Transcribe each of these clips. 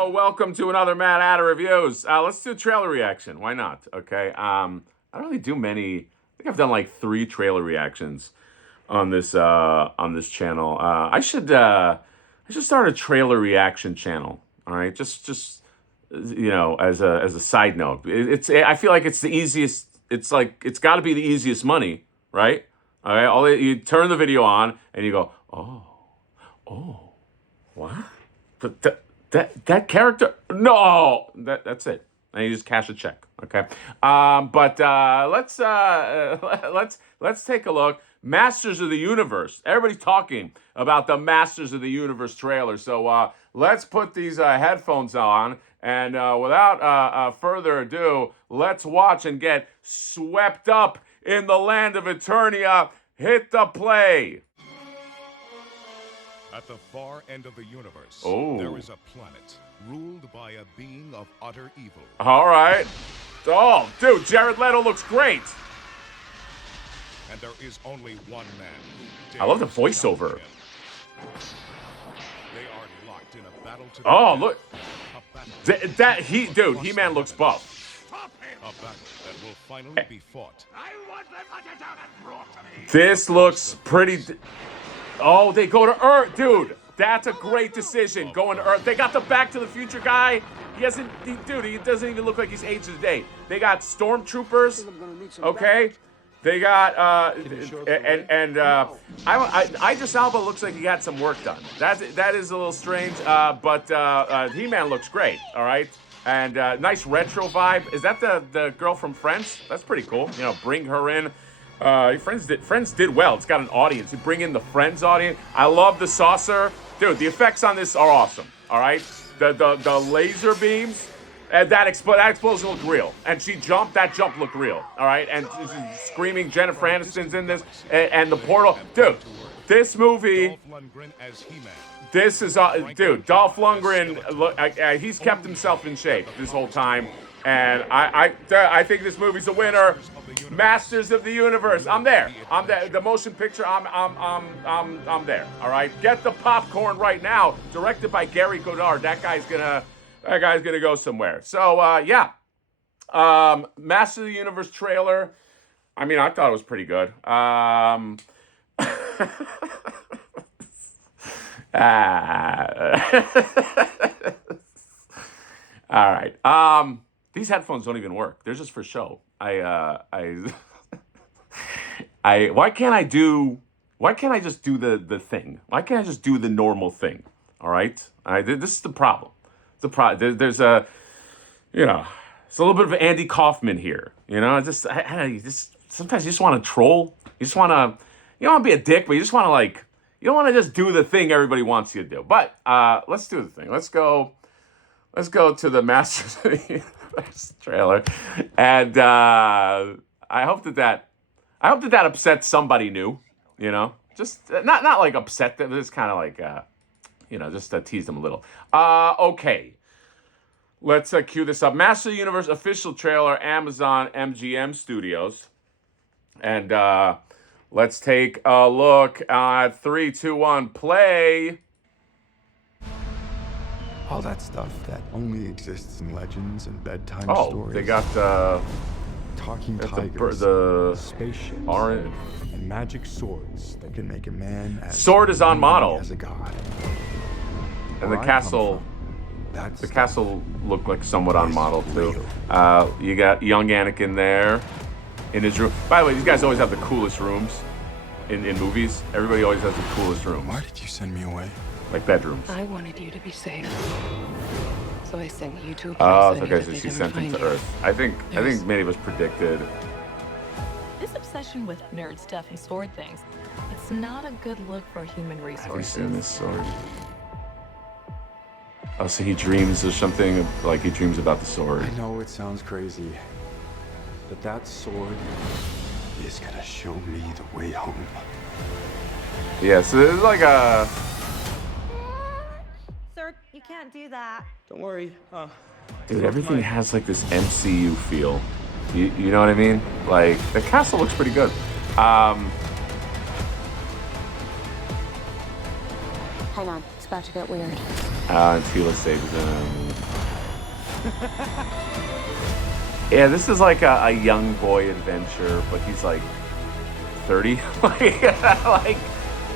Hello, welcome to another Mad Adder Reviews. Let's do trailer reaction. Why not? Okay. I don't really do many. I think I've done like 3 trailer reactions on this channel. I should start a trailer reaction channel. All right, just as a side note, I feel like it's the easiest. It's like it's got to be the easiest money, right? All right, you turn the video on and you go, oh, what? But that character, no, that's it. And you just cash a check, okay? But let's take a look. Masters of the Universe. Everybody's talking about the Masters of the Universe trailer. So let's put these headphones on, and without further ado, let's watch and get swept up in the land of Eternia. Hit the play. At the far end of the universe, Oh. there is a planet ruled by a being of utter evil. All right. Oh, dude, Jared Leto looks great. And there is only one man who I love the dares voiceover. challenge him. They are locked in a battle to the Oh, death. look. A battle Dude, He-Man looks buff. a battle that will finally be fought. This looks pretty. Oh, they go to Earth, dude. That's a great decision. Going to Earth. They got the Back to the Future guy. He doesn't even look like he's aged a day. They got stormtroopers. Okay. They got Idris Elba looks like he got some work done. That is a little strange. But He-Man looks great. All right. And nice retro vibe. Is that the girl from Friends? That's pretty cool. Bring her in. Friends did well. It's got an audience. You bring in the Friends audience. I love the saucer, dude. The effects on this are awesome. All right, the laser beams, and that explosion looked real. And she jumped. That jump looked real. All right, and screaming Jennifer Aniston's in this, and the portal, dude. This movie. Dolph Lundgren as He-Man. This is dude. Dolph Lundgren. Look, he's kept himself in shape this whole time. And I think this movie's a winner. Masters of the Universe. I'm there. The motion picture. I'm there. All right. Get the popcorn right now. Directed by Gary Goddard. That guy's gonna go somewhere. So yeah. Masters of the Universe trailer. I mean, I thought it was pretty good. All right. These headphones don't even work. They're just for show. Why can't I just do the thing? Why can't I just do the normal thing? All right. This is the problem. There's a, it's a little bit of Andy Kaufman here. Sometimes you just want to troll. You don't want to be a dick, but you just want to you don't want to just do the thing everybody wants you to do. But let's do the thing. Let's go to the Masters of the Universe trailer, and I hope that upsets somebody new. Just not like upset them. It's kind of like just tease them a little. Okay, let's cue this up. Masters of the Universe official trailer, Amazon MGM Studios, and let's take a look. 3, 2, 1, play. All that stuff that only exists in legends and bedtime stories. They got talking tigers, the spaceships, orange. and magic swords that can make a man as Sword is on model. as a god. And Where the I come castle, from, that's the castle looked like somewhat on is model too. real. You got young Anakin there in his room. By the way, these guys always have the coolest rooms in movies. Everybody always has the coolest rooms, Why did you send me away? like bedrooms. I wanted you to be safe. So I sent you to a place Oh, I knew okay, that so they'd she never sent him find to you. Earth. I think maybe it was predicted. This obsession with nerd stuff and sword things, it's not a good look for human Have you resources. seen this sword? Oh, so he dreams of something, like he dreams about the sword. I know it sounds crazy, but that sword is gonna show me the way home. Yeah, so it's like a. Sir, you can't do that. Don't worry. Dude, everything has like this MCU feel. You know what I mean? Like, the castle looks pretty good. Hang on, it's about to get weird. And Tila saves him. Yeah, this is like a young boy adventure, but he's like 30. like,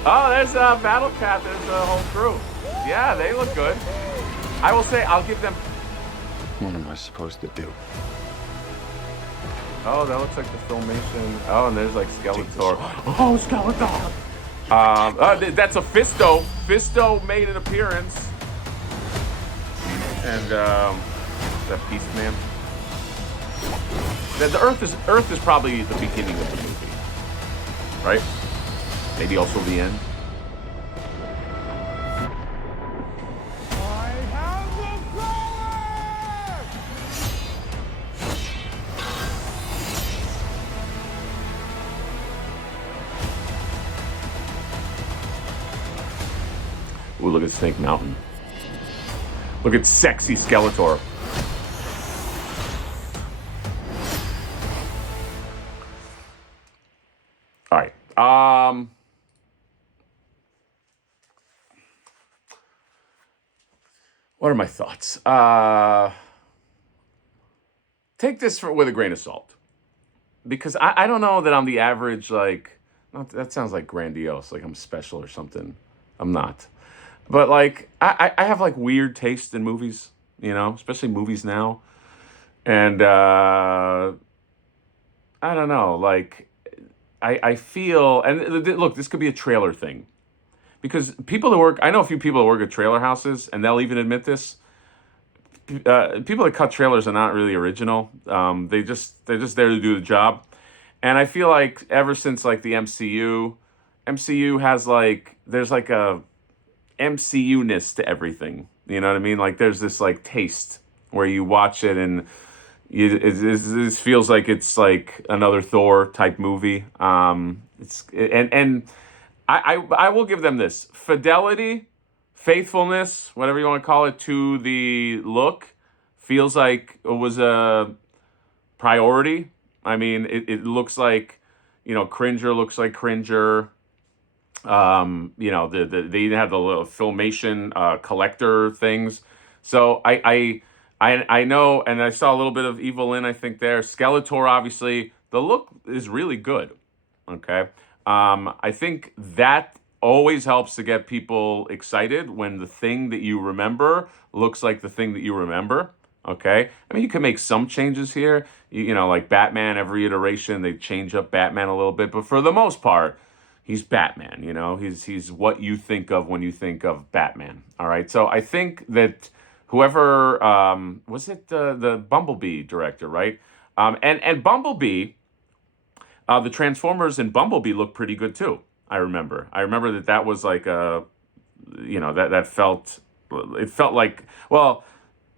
oh, there's a Battle Cat. There's a whole crew. Yeah, they look good. I will say, I'll give them. What am I supposed to do? Oh, that looks like the Filmation. Oh, and there's like Skeletor. Oh, Skeletor. That's a Fisto. Fisto made an appearance. And that Beast Man. The Earth is probably the beginning of the movie, right? Maybe also the end. I have the power! Ooh, look at Snake Mountain. Look at sexy Skeletor. All right. What are my thoughts? Take this with a grain of salt, because I don't know that I'm the average, like, that sounds like grandiose, like I'm special or something. I'm not. But like I have like weird taste in movies, especially movies now. And I don't know, like I feel, and look, this could be a trailer thing. Because I know a few people that work at trailer houses, and they'll even admit this. People that cut trailers are not really original. They're just there to do the job. And I feel like ever since like the MCU has like, there's like a MCU-ness to everything. You know what I mean? Like there's this like taste where you watch it and it feels like it's like another Thor type movie. I will give them this fidelity, faithfulness, whatever you want to call it, to the look. Feels like it was a priority. I mean, it looks like, Cringer looks like Cringer. They even have the little Filmation collector things. So I know, and I saw a little bit of Evelyn, I think there. Skeletor, obviously, the look is really good. Okay. I think that always helps to get people excited when the thing that you remember looks like the thing that you remember. Okay. I mean, you can make some changes here. Like Batman, every iteration, they change up Batman a little bit, but for the most part, he's Batman, he's what you think of when you think of Batman. All right. So I think that whoever, was it the Bumblebee director, right? And Bumblebee, the Transformers and Bumblebee look pretty good too. I remember that was like it felt like, well,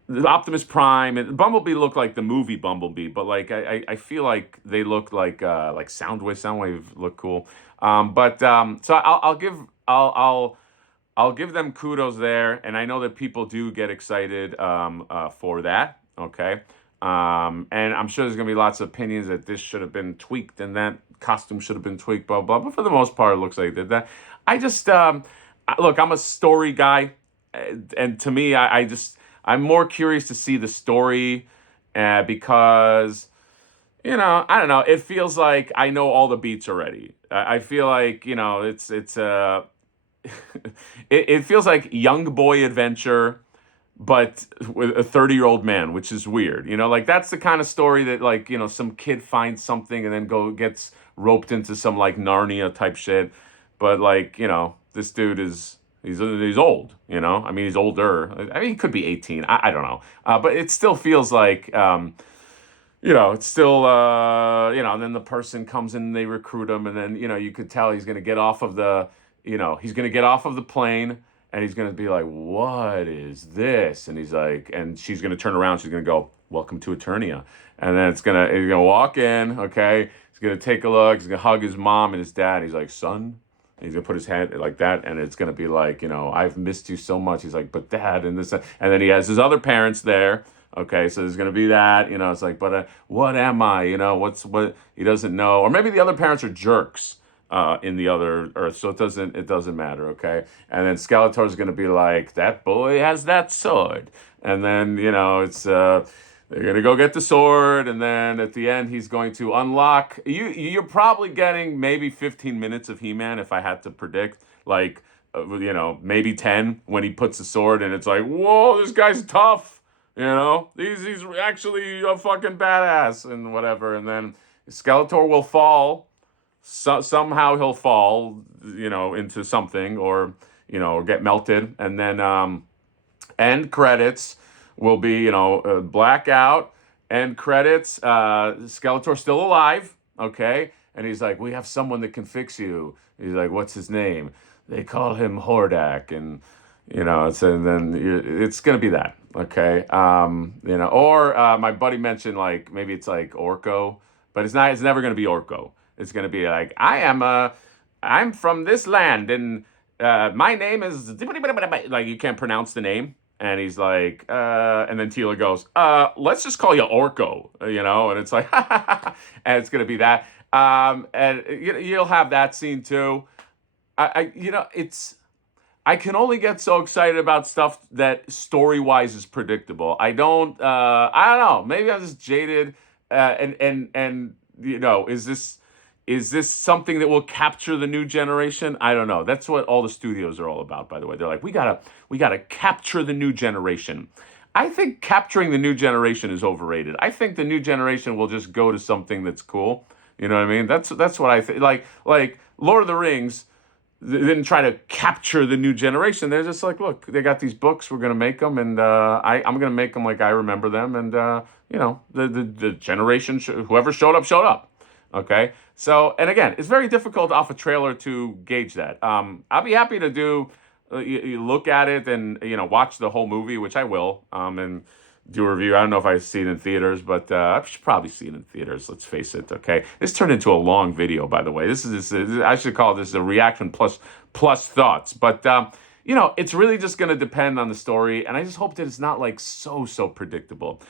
the Optimus Prime and Bumblebee looked like the movie Bumblebee, but like I feel like they look like Soundwave. Soundwave looked cool. So I'll give them kudos there, and I know that people do get excited for that. Okay. And I'm sure there's going to be lots of opinions that this should have been tweaked and that costume should have been tweaked, blah, blah. But for the most part, it looks like they did that. I just, look, I'm a story guy. And to me, I'm more curious to see the story because, I don't know. It feels like I know all the beats already. I feel like, it feels like young boy adventure, but with a 30-year-old man, which is weird. Like that's the kind of story that like, some kid finds something and then gets roped into some like Narnia type shit. But like, this dude he's old, I mean, he's older. I mean, he could be 18. I don't know. But it still feels like, it's still, and then the person comes in and they recruit him. And then, you could tell he's going to get off of the plane. And he's going to be like, what is this? And he's like, and she's going to turn around. She's going to go, welcome to Eternia. And then he's going to walk in. Okay. He's going to take a look. He's going to hug his mom and his dad. And he's like, son. And he's going to put his head like that. And it's going to be like, I've missed you so much. He's like, but dad, and this, and then he has his other parents there. Okay. So there's going to be that, it's like, but what am I? What he doesn't know. Or maybe the other parents are jerks. in the other Earth, so it doesn't matter, okay? And then Skeletor's gonna be like, that boy has that sword, and then it's they're gonna go get the sword, and then at the end he's going to unlock. You're probably getting maybe 15 minutes of He-Man if I had to predict, like maybe 10 when he puts the sword, and it's like, whoa, this guy's tough. He's actually a fucking badass and whatever, and then Skeletor will fall. Somehow he'll fall, into something or get melted, and then end credits will be blackout. End credits. Skeletor's still alive, okay, and he's like, we have someone that can fix you. He's like, what's his name? They call him Hordak, and and then it's gonna be that, okay, or my buddy mentioned like maybe it's like Orko, but it's not. It's never gonna be Orko. It's gonna be like, I'm from this land, and my name is like, you can't pronounce the name, and he's like, and then Teela goes, let's just call you Orko, and it's like, and it's gonna be that, and you'll have that scene too. I can only get so excited about stuff that story-wise is predictable. I don't know. Maybe I'm just jaded. And is this something that will capture the new generation? I don't know. That's what all the studios are all about, by the way. They're like, we gotta capture the new generation. I think capturing the new generation is overrated. I think the new generation will just go to something that's cool. You know what I mean? That's what I think. Like Lord of the Rings. They didn't try to capture the new generation. They're just like, look, they got these books. We're gonna make them, and I'm gonna make them like I remember them. And the generation, whoever showed up. Okay. So, and again, it's very difficult off a trailer to gauge that. I'll be happy to do you look at it and watch the whole movie, which I will, and do a review. I don't know if I see it in theaters, but I should probably see it in theaters. Let's face it. Okay, this turned into a long video, by the way. I should call this a reaction plus thoughts. But it's really just going to depend on the story, and I just hope that it's not like so predictable.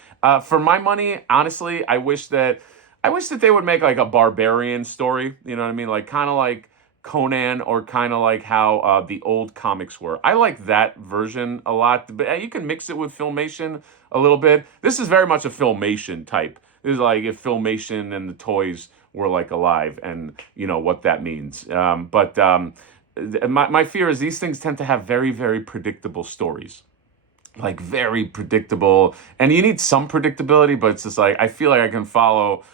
For my money, honestly, I wish that they would make like a barbarian story. You know what I mean? Like kind of like Conan, or kind of like how the old comics were. I like that version a lot, but you can mix it with Filmation a little bit. This is very much a Filmation type. This is like if Filmation and the toys were like alive, and what that means. But my fear is these things tend to have very, very predictable stories. Like very predictable, and you need some predictability, but it's just like I feel like I can follow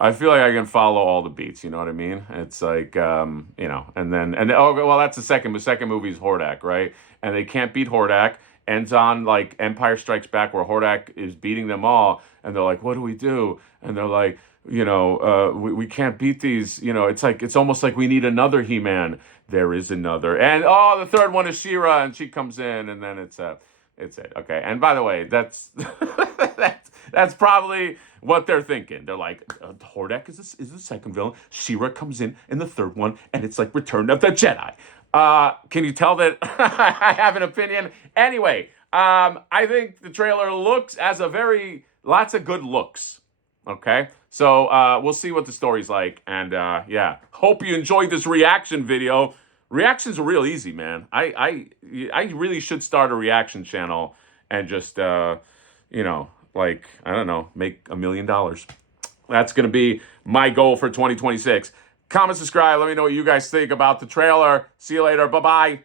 all the beats. You know what I mean? It's like, and that's the second movie is Hordak, right? And they can't beat Hordak. Ends on like Empire Strikes Back, where Hordak is beating them all, and they're like, what do we do? And they're like, we can't beat these. It's almost like we need another He-Man. There is another, and the third one is She-Ra, and she comes in, and then it's it. Okay. And by the way, that's that's probably what they're thinking. They're like, Hordak is the second villain. She-Ra comes in the third one, and it's like Return of the Jedi. Can you tell that I have an opinion? Anyway, I think the trailer has lots of good looks. Okay, so we'll see what the story's like, and hope you enjoyed this reaction video. Reactions are real easy, man. I really should start a reaction channel and just I don't know, make $1 million. That's gonna be my goal for 2026. Comment, subscribe. Let me know what you guys think about the trailer. See you later. Bye-bye.